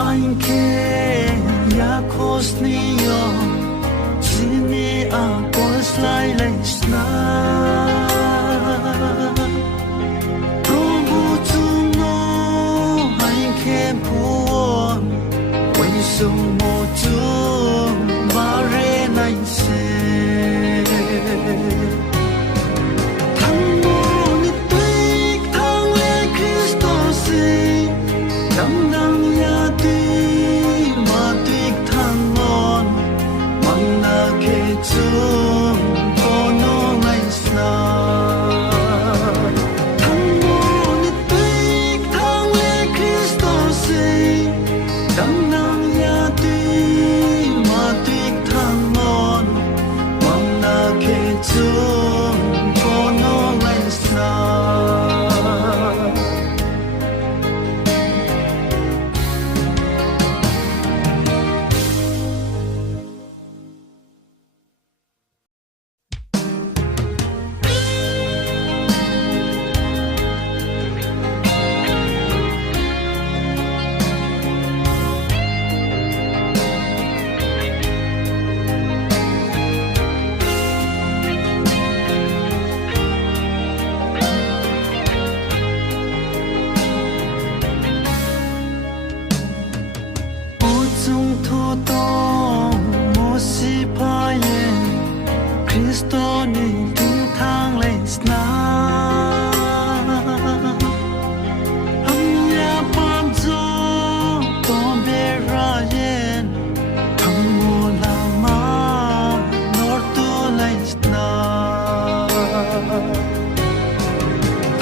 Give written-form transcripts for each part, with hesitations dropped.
anh ke ya kosniyo sini ako slay sna Probu tumo anh ke puon Wai sung mo tu mare nai se Thang mo ni tuik thang le Kristo se Dang dang ya ti ma tuik thang mon Mang na ke chung po no ngai sna Thang mo ni tuik thang le Kristo se Dang dang ya ti ma tuik thang mon Mang na ke chung po no ngai sna Kristo ni ting thang lên sna Amya pam zo tom be ra yen Thang mo la ma nor tu lên sna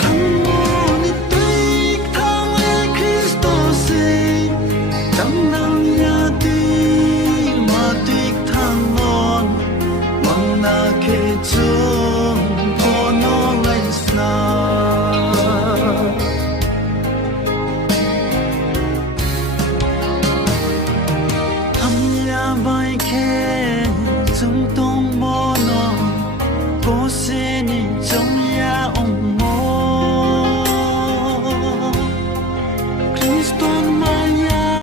Thang mo ni tuik thang le Kristo se Dang nang ya ti ma tuik thang mon Mang na ke chung po no ngai sna Am ya bai ke chung